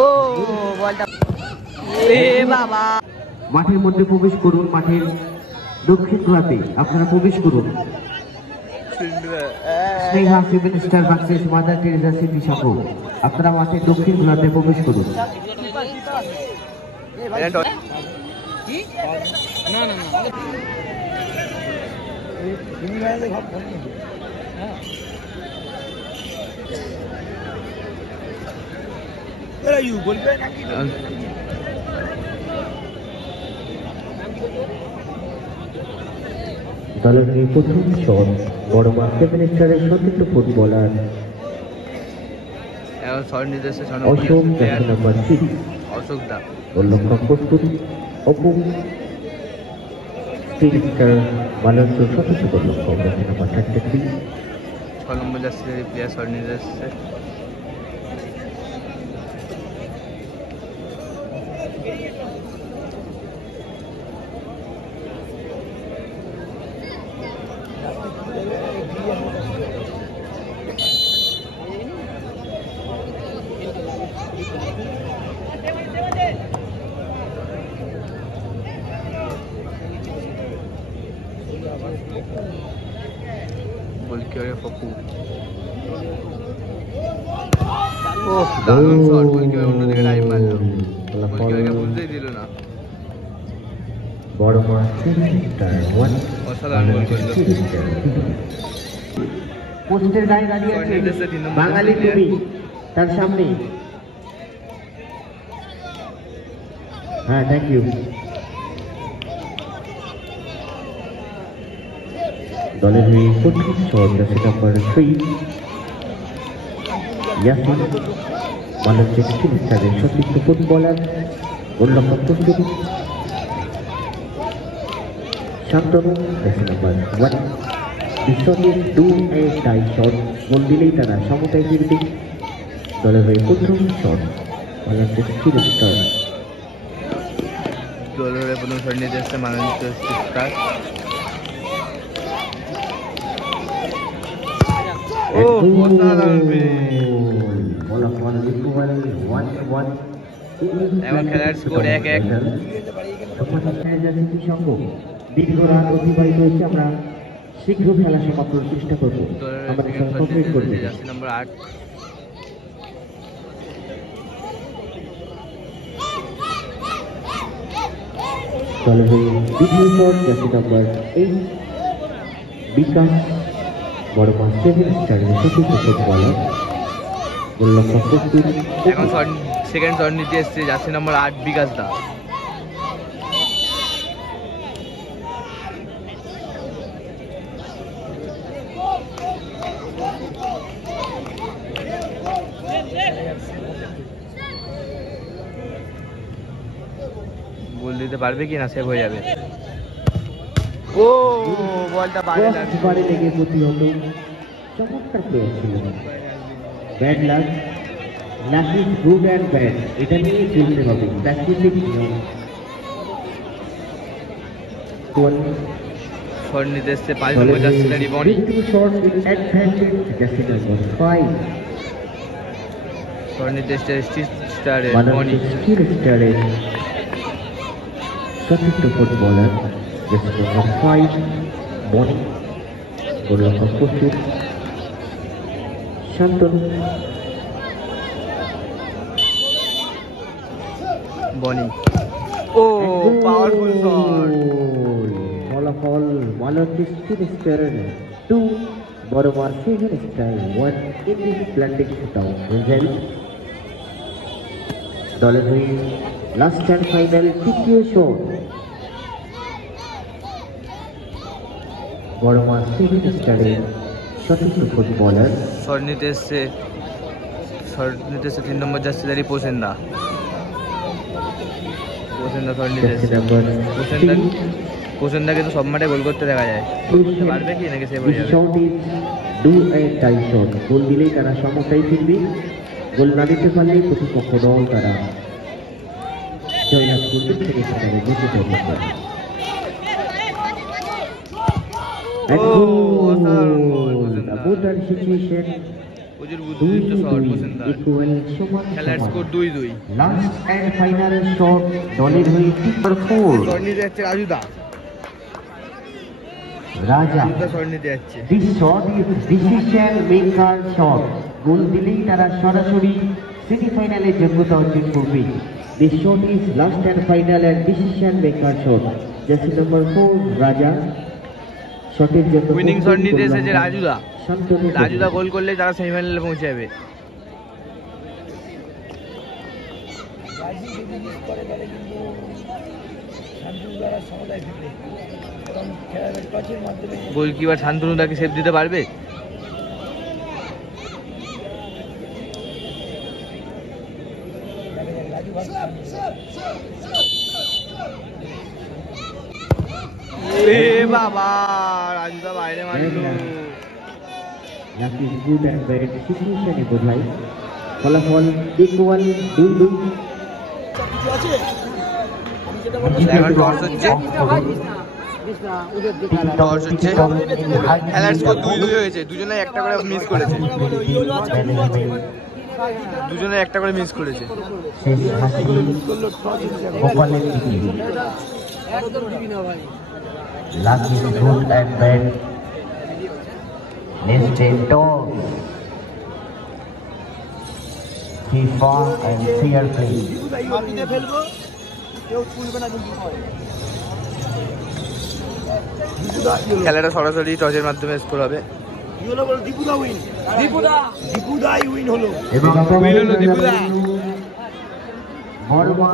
ও বলটা এ বাবা মাঠের মধ্যে প্রবেশ করুন। মাঠের দক্ষিণ প্রান্তে আপনারা প্রবেশ করুন। Sneha seven star versus Mother Teresa City সাপো, আপনারা মাঠের দক্ষিণ প্রান্তে প্রবেশ করুন। দলের এই প্রথম শট বড় মা সেভেন স্টারের সতীর্থ ফুটবলার অশোক নাম্বার 6 অশোক দা লক্ষ্য প্রস্তুত অপু 3 স্টার বালান্স সতীর্থ লক্ষ্য নাম্বার 33 6 নম্বর যাচ্ছে প্লেয়ার শট নিতে যাচ্ছে। গোলকিপারের ফকু ও দারুণ শট, গোলকিপার অন্যদিকে টাইম মারলো, গোলকিপারকে বুঝতেই দিল না। বড় মা সেভেন স্টার 1 অসাধারণ গোল করলো। পোস্টের গায়ে দাঁড়িয়ে আছে বাঙালি তুমি তার সামনে। হ্যাঁ থ্যাংক ইউ। দলের হয়ে প্রথম শট আছে নাম্বার 3 ইয়াসিন মালয়েশিয়ার টিম স্টারের সতীর্থ ফুটবলার গোলরক্ষক প্রস্তুত শান্তনু আছে নাম্বার 1। বিশ্বকে 2 এ টাই শট, গোল দিলেই তারা সমতায় ফিরবে। দলের হয়ে প্রথম শট মালয়েশিয়ার টিম স্টার দলের হয়ে প্রথম শট নিতে যাচ্ছে মালয়েশিয়ার টিম স্টার। ও অসাধারণ এখন খেলার স্কোর 1-1। দীর্ঘ রাত অতিবাহিত হয়েছে, আমরা শীঘ্র খেলা সমাপ্তির চেষ্টা করব। জার্সি নম্বর 8 দলের দ্বিতীয় শট জার্সি নাম্বার 8 বিকাশ বড় মা সেভেন স্টারের সতীর্থ ফুটবলার গোলরক্ষক প্রস্তুত। এখন সেকেন্ড শট নিতে এসছে জার্সি নম্বর 8 বিকাশ দা। গোল দিতে পারবে কি না, সেভ হয়ে যাবে। ও বলটা বারে লেগে প্রতিহত, চমৎকার প্লেয়ার ছিল। Bad luck, lakh is good and bad, এটা নিয়ে চলতে হবে, প্র্যাকটিসিং নিয়ম। শট নিতে এসছে 5 নম্বর জার্সি বনি। Shot advantage jersey number 5 shot নিতে এসছে স্টারের বনি। স্টারের সতীর্থ ফুটবলার জার্সি নাম্বার 5 বনি গোলরক্ষক প্রস্তুত শান্তনু বনি। ও পাওয়ারফুল শট। ফলাফল মালয়েশিয়ার স্টারের 2 বড় মা seven star 1 in this splendid shootout result। দলের হয়ে লাস্ট অ্যান্ড ফাইনাল তৃতীয় শট বড় মা সেভেন স্টারের সতীর্থ ফুটবলার শট নিতে এসছে 3 নম্বর জার্সি পোসেন্দা। শট নিতে এসছে পোসেন্দাকে তো সব মাঠে গোল করতে দেখা যায়, পারবে কি নাকি সেভ হয়ে যাবে। ডু এ টাই শট, গোল দিলেই তারা সমতায় ফিরবে, গোল না দিতে পারলে প্রতিপক্ষ দল তারা জয়লাভ করবে, সেমিফাইনালে জিতে যাবে। Situation প্রচুর বুদ্ধিদীপ্ত শট বসেন্দার। ইকুয়াল সমান খেলার score 2-2। Last and final shot দলের হয়ে টিপার 4 শট নিতে যাচ্ছে রাজুদা। রাজা শট নিতে যাচ্ছে। This shot is decision maker shot. গোল দিলেই তারা সরাসরি সেমিফাইনালের যোগ্যতা অর্জন করবে। This shot is last and final and decision maker shot. Jersey নম্বর 4 রাজা শটের জন্য উইনিং শট নিতে এসেছে রাজুদা। শান্তনু রাজুদা গোল করলে তারা সেমিফাইনালে পৌঁছে যাবে। গোলকিপার শান্তনু তাকে সেভ দিতে পারবে? এ বাবা, রাজুদা বাইরে মারলো। That is good and bad situation এ বোধ হয়। ফলাফল ইকুয়াল 2-2। এখন টস হচ্ছে। টস হচ্ছে। খেলার স্কোর 2-2 হয়েছে। দুজনে একটা করে মিস করেছে। দুজনে একটা করে মিস করেছে। শেষ হাসি গোপালের দিকে। Luck is good and bad. Next in toss. FIFA and fair play. খেলাটা সরাসরি টসের মাধ্যমে স্কোর হবে। বর্মা